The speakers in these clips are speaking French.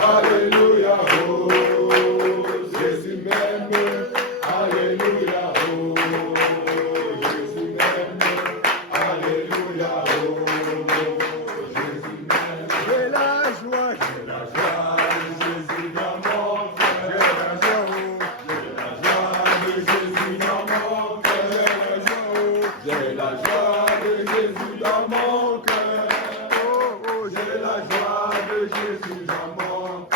Alléluia, oh, Jésus m'aime. Alléluia, oh, Jésus m'aime. Alléluia, oh, Jésus m'aime. J'ai la joie de Jésus dans mon cœur. J'ai la joie de Jésus dans mon cœur. J'ai la joie de Jésus dans mon cœur. J'ai la joie de Jésus dans mon cœur.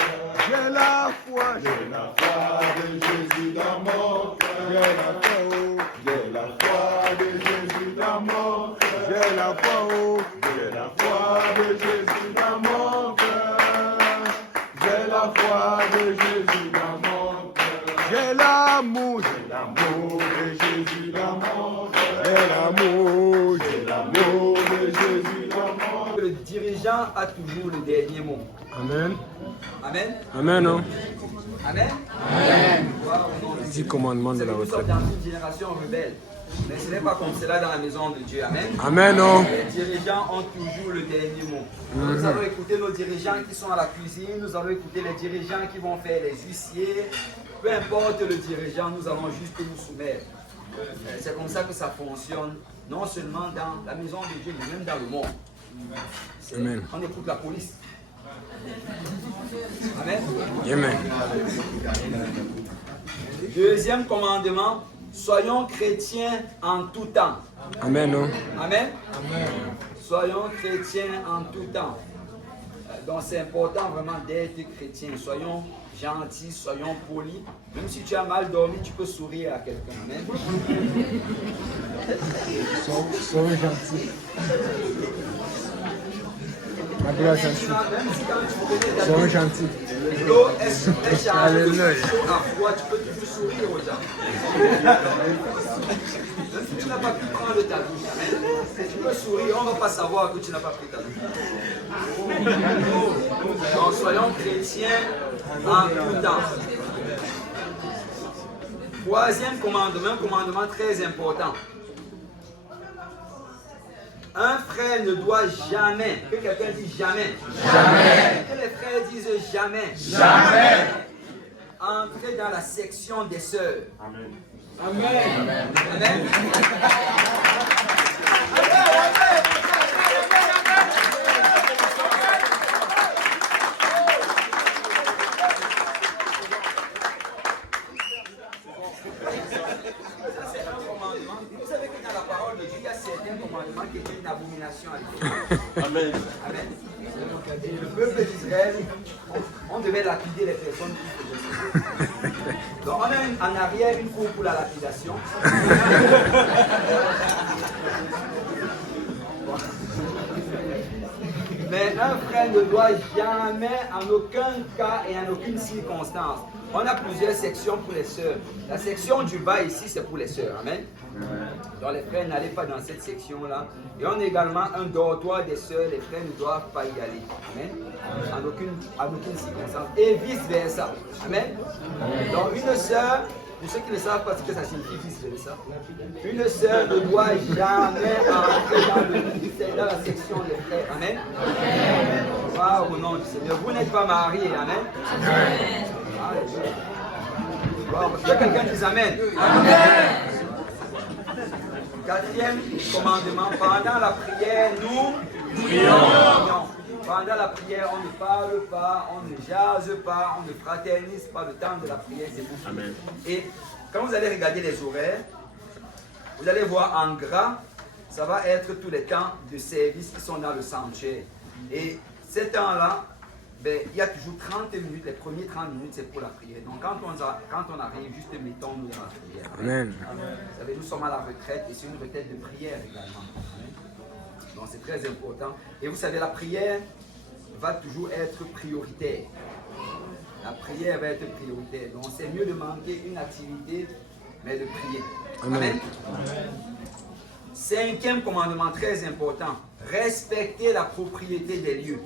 J'ai la foi de Jésus dans mon cœur. J'ai la foi de Jésus dans mon cœur. J'ai la foi de Jésus dans mon cœur. J'ai la foi de Jésus dans mon cœur. J'ai l'amour de Jésus dans mon cœur. J'ai l'amour de Jésus dans mon cœur. Le dirigeant a toujours le dernier mot. Amen. Amen. Amen. Oh. Amen. Amen. Wow. 10 commandements de la Nous sommes retraite. dans une génération rebelle. Mais ce n'est pas comme cela dans la maison de Dieu. Amen. Amen. Oh. Les dirigeants ont toujours le dernier mot. Nous allons écouter nos dirigeants qui sont à la cuisine. Nous allons écouter les dirigeants qui vont faire les huissiers. Peu importe le dirigeant, nous allons juste nous soumettre. C'est comme ça que ça fonctionne. Non seulement dans la maison de Dieu, mais même dans le monde. Amen. On écoute la police. Amen. Amen. Deuxième commandement, soyons chrétiens en tout temps. Amen. Oh. Amen. Soyons chrétiens en tout temps. Donc c'est important vraiment d'être chrétien. Soyons gentils, soyons polis. Même si tu as mal dormi, tu peux sourire à quelqu'un. Amen. Soyez gentil. Soyez gentil. Soyez gentil. L'eau est chargée de Alléluia. chaud à froid, tu peux toujours sourire aux gens. Même si tu n'as pas pu prendre ta douche, amen. Tu peux sourire, on ne va pas savoir que tu n'as pas pris ta douche. Donc soyons chrétiens en tout temps. Troisième commandement, un commandement très important. Un frère ne doit jamais, que quelqu'un dise jamais, jamais, que les frères disent jamais, jamais, entrer dans la section des sœurs. Amen. Amen. Amen. Vous savez que dans la parole de Dieu, il y a certains commandements qui étaient une abomination à l'époque. Amen. Amen. Et le peuple d'Israël, on devait lapider les personnes qui faisaient ça. Donc on a en arrière une cour pour la lapidation. Mais un frère ne doit jamais, en aucun cas et en aucune circonstance. On a plusieurs sections pour les sœurs. La section du bas ici, c'est pour les sœurs. Amen. Donc les frères n'allaient pas dans cette section-là. Et on a également un dortoir des sœurs. Les frères ne doivent pas y aller. Amen. En aucune circonstance. Et vice-versa. Amen. Donc une sœur, pour ceux qui ne savent pas ce que ça signifie vice-versa, une sœur ne doit jamais entrer dans la section des frères. Amen. Wow, au nom du Seigneur. Vous n'êtes pas mariés. Amen. Wow, est-ce que quelqu'un dit Amen? Amen. Quatrième commandement, pendant la prière, nous prions. Pendant la prière, on ne parle pas, on ne jase pas, on ne fraternise pas. Le temps de la prière, c'est pour vous. Et quand vous allez regarder les horaires, vous allez voir en gras, ça va être tous les temps de service qui sont dans le sanctuaire. Et ces temps-là, ben, il y a toujours 30 minutes, les premiers 30 minutes c'est pour la prière. Donc quand on arrive, juste mettons-nous dans la prière. Amen. Vous savez, nous sommes à la retraite et c'est une retraite de prière également. Donc c'est très important. Et vous savez, la prière va toujours être prioritaire. La prière va être prioritaire. Donc c'est mieux de manquer une activité, mais de prier. Amen. Amen. Cinquième commandement très important. Respectez la propriété des lieux.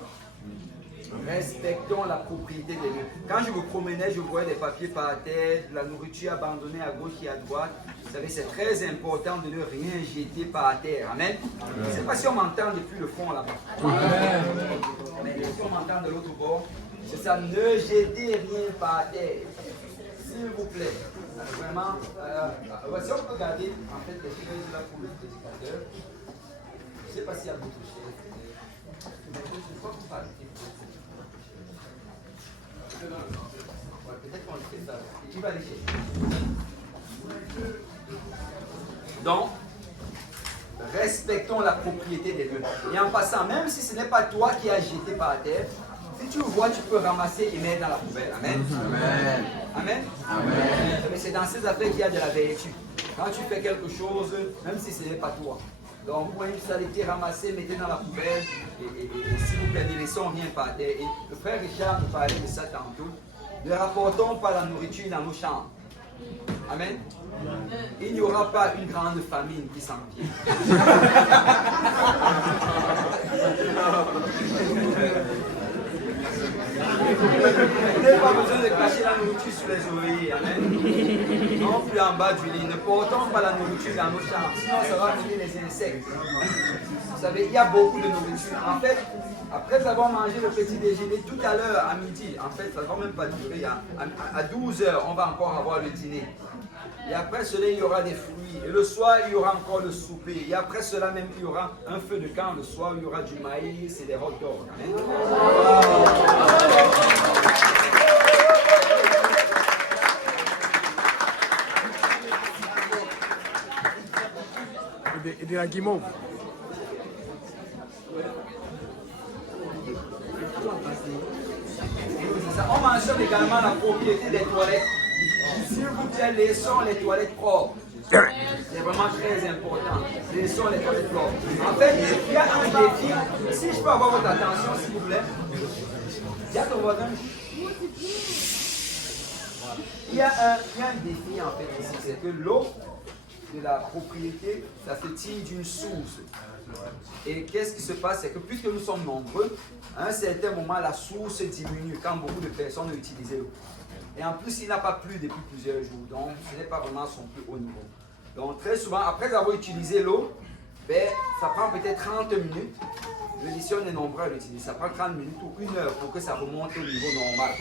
Respectons la propriété des lieux. Quand je me promenais, je voyais des papiers par terre, de la nourriture abandonnée à gauche et à droite. Vous savez, c'est très important de ne rien jeter par terre. Amen. Je ne sais pas si on m'entend depuis le fond là-bas. Mais si on m'entend de l'autre bord, c'est ça, ne jetez rien par terre. S'il vous plaît. Vraiment, si on peut garder en fait les choses là pour le prédicateur. Je ne sais pas s'il y a d'autres choses. Je crois qu'on parle. Peut-être qu'on le fait ça. Qui va les chercher? Donc, respectons la propriété des lieux. Et en passant, même si ce n'est pas toi qui as jeté par terre, si tu le vois, tu peux ramasser et mettre dans la poubelle. Amen. Amen. Amen. Amen. Mais c'est dans ces affaires qu'il y a de la vertu. Quand tu fais quelque chose, même si ce n'est pas toi. Donc, vous voyez une saleté ramassée, mettez dans la poubelle. Et s'il vous plaît, ne laissons rien par terre. Et le frère Richard nous parlait de ça tantôt. Ne rapportons pas la nourriture dans nos chambres. Amen. Il n'y aura pas une grande famine qui s'en vient. Vous n'avez pas besoin de cacher la nourriture sous les oreillers. Amen. Non plus en bas du lit. Ne portons pas la nourriture dans nos chambres. Sinon, ça va venir les insectes. Vous savez, il y a beaucoup de nourriture. En fait, après avoir mangé le petit déjeuner tout à l'heure à midi, en fait, ça ne va même pas durer. À 12 h, on va encore avoir le dîner. Et après cela, il y aura des fruits. Et le soir, il y aura encore le souper. Et après cela même, il y aura un feu de camp. Le soir, il y aura du maïs et des hot dogs. Amen. Et de la guimauve. On mentionne également la propriété des toilettes. S'il vous plaît, laissons les toilettes propres. C'est vraiment très important. Laissons les toilettes propres. En fait, il y a un défi. Si je peux avoir votre attention, s'il vous plaît. Dis à ton voisin. Il y a un défi en fait ici. C'est que l'eau de la propriété, ça se tire d'une source. Et qu'est-ce qui se passe? C'est que puisque nous sommes nombreux, à un certain moment, la source diminue quand beaucoup de personnes ont utilisé l'eau. Et en plus, il n'a pas plu depuis plusieurs jours, donc ce n'est pas vraiment son plus haut niveau. Donc très souvent, après avoir utilisé l'eau, ben, ça prend peut-être 30 minutes. Je dis si on est nombreux à l'utiliser, ça prend 30 minutes ou 1 heure pour que ça remonte au niveau normal.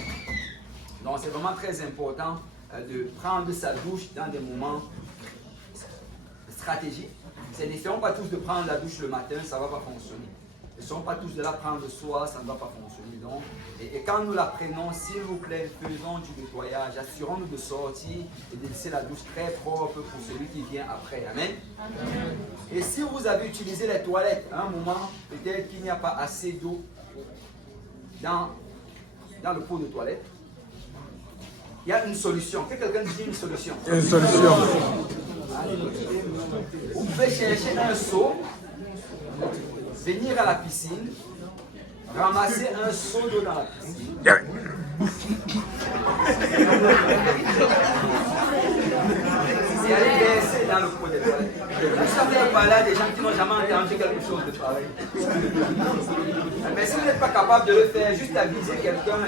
Donc c'est vraiment très important de prendre sa douche dans des moments stratégiques. N'essayons pas tous de prendre la douche le matin, ça ne va pas fonctionner. N'essayons pas tous de la prendre le soir, ça ne va pas fonctionner. Donc, et quand nous la prenons, s'il vous plaît, faisons du nettoyage. Assurons-nous de sortir et de laisser la douche très propre pour celui qui vient après. Amen. Amen. Et si vous avez utilisé les toilettes à un moment, peut-être qu'il n'y a pas assez d'eau dans le pot de toilette, il y a une solution. Que quelqu'un dise une solution. Une solution. Vous pouvez chercher un seau, venir à la piscine, ramasser un seau d'eau dans la piscine. Et aller verser dans le pot de toilette. Vous savez par là des gens qui n'ont jamais entendu quelque chose de pareil. Mais si vous n'êtes pas capable de le faire, juste aviser quelqu'un,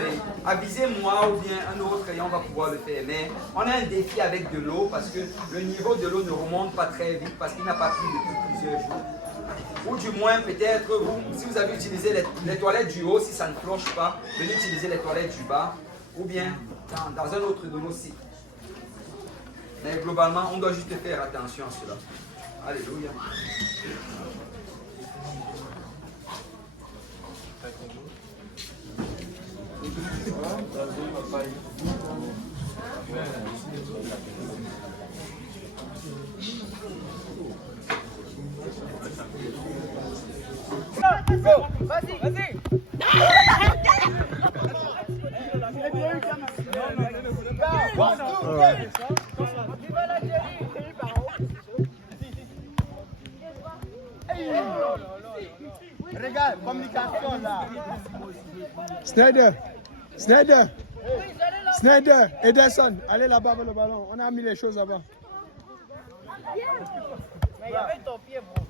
avisez moi ou bien un autre et on va pouvoir le faire. Mais on a un défi avec de l'eau parce que le niveau de l'eau ne remonte pas très vite parce qu'il n'a pas plu depuis plusieurs jours. Ou du moins, peut-être, si vous avez utilisé les toilettes du haut, si ça ne cloche pas, venez utiliser les toilettes du bas, ou bien dans un autre de nos sites. Mais globalement, on doit juste faire attention à cela. Alléluia. Vas-y, vas-y. Regarde, communication là. Snyder, Snyder, Snyder, Ederson, allez là-bas avec le ballon. On a mis les choses là-bas. Mais il y avait ton pied, bro.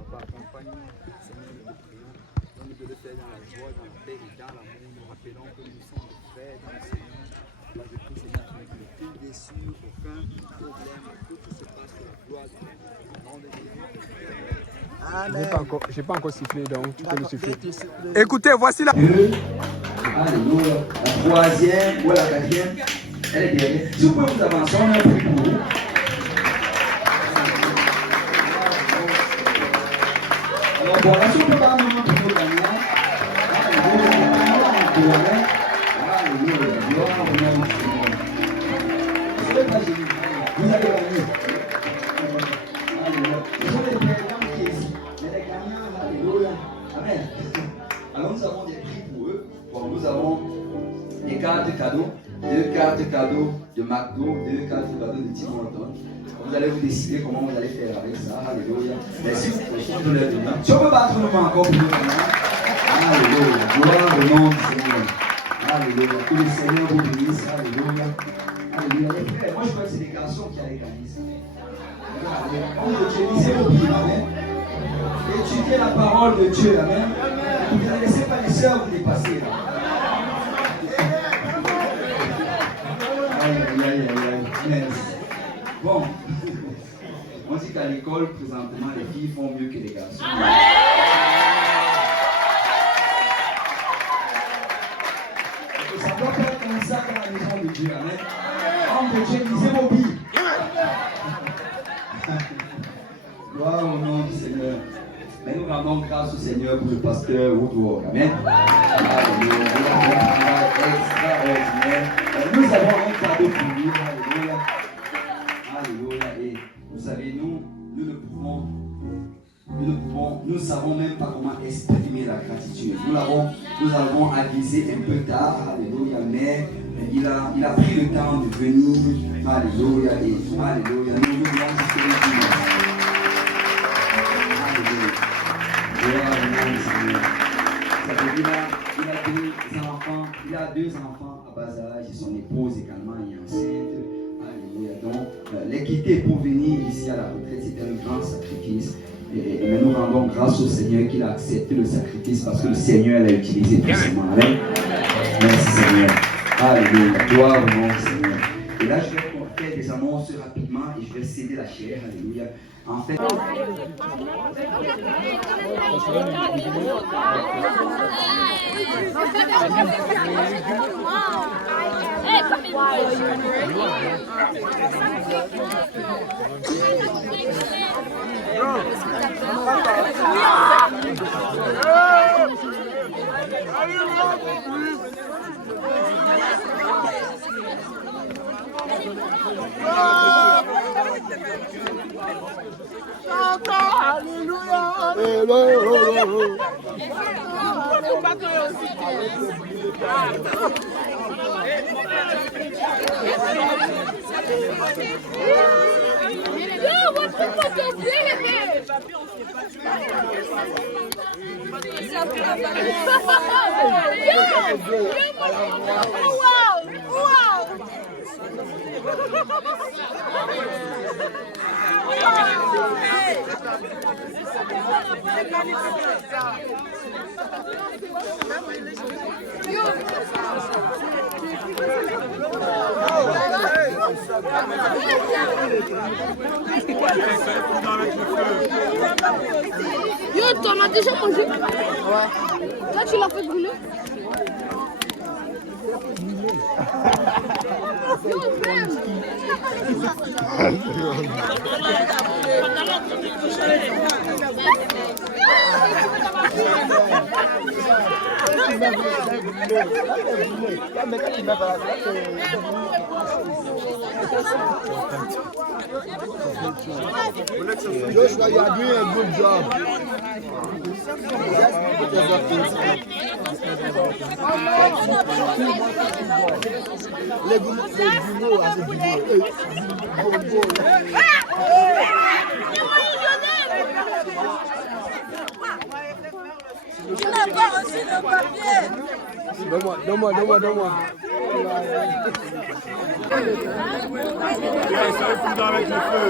Papa, accompagne-nous, Seigneur, nous te prions. Donne-nous de le faire dans la joie, dans la paix et dans l'amour. Nous rappelons que nous sommes des frères dans le Seigneur. Moi, je prie, Seigneur, que nous ne te déçus, aucun problème, tout ce qui se passe pour la gloire de Dieu. Au nom de Jésus. J'ai pas encore sifflé, donc tu peux me siffler. Écoutez, voici la... Alléluia. La troisième ou la quatrième, elle est derrière. Si vous pouvez vous avancer, on a un prix pour vous. Alors voilà, si vous pouvez pas nous montrer nos gagnants. Alléluia. Gloire au nom du Seigneur. Vous allez gagner. Alléluia. Ce sont les perdants qui sont ici. Mais les gagnants, alléluia. Amen. Alors nous avons des prix pour eux. Bon, nous avons des cartes cadeaux, 2 cartes cadeaux de McDo, 2 cartes cadeaux de Tim Hortons. Vous allez vous décider comment vous allez faire avec ça. Alléluia. Merci pour le donner. Si on peut battre le main encore pour nous. Alléluia. Gloire au nom du Seigneur. Alléluia. Que le Seigneur vous bénisse. Alléluia. Alléluia. Les frères, moi je crois que c'est des garçons qui allaient gagner ça. On lisez vos Bibles, amen. Étudiez la parole de Dieu, amen. Vous ne laissez pas les sœurs vous dépasser là. Aïe, aïe, aïe, aïe, aïe. Bon, on dit qu'à l'école, présentement, les filles font mieux que les garçons. Ça ne doit pas être comme ça dans la maison de Dieu, amen. Homme de Dieu, lisez vos Bibles. Gloire au nom du Seigneur. Mais nous rendons grâce au Seigneur pour le pasteur Woodward. Amen. Alléluia. Extraordinaire. Nous avons un cadeau pour lui. Alléluia. Alléluia. Et vous savez, nous ne savons même pas comment exprimer la gratitude. Nous l'avons avisé un peu tard. Alléluia. Mais il a pris le temps de venir. Alléluia. Et alléluia. Nous voulons juste il a 2 enfants à bas âge, son épouse également est enceinte. Alléluia. Donc, les quitter pour venir ici à la retraite, c'était un grand sacrifice. Et nous rendons grâce au Seigneur qu'il a accepté le sacrifice parce que le Seigneur l'a utilisé puissamment. Amen. Merci Seigneur. Alléluia. Gloire au nom du Seigneur. Et là, je vais faire des annonces rapidement et je vais céder la chair. Alléluia. En fait, Yo, t'en as déjà mangé? Ouais. Là, tu l'as fait brûler? Yo, même. Joshua, you are doing a good job. Tu n'as pas reçu le papier. Donne-moi. Ça le fout avec le feu.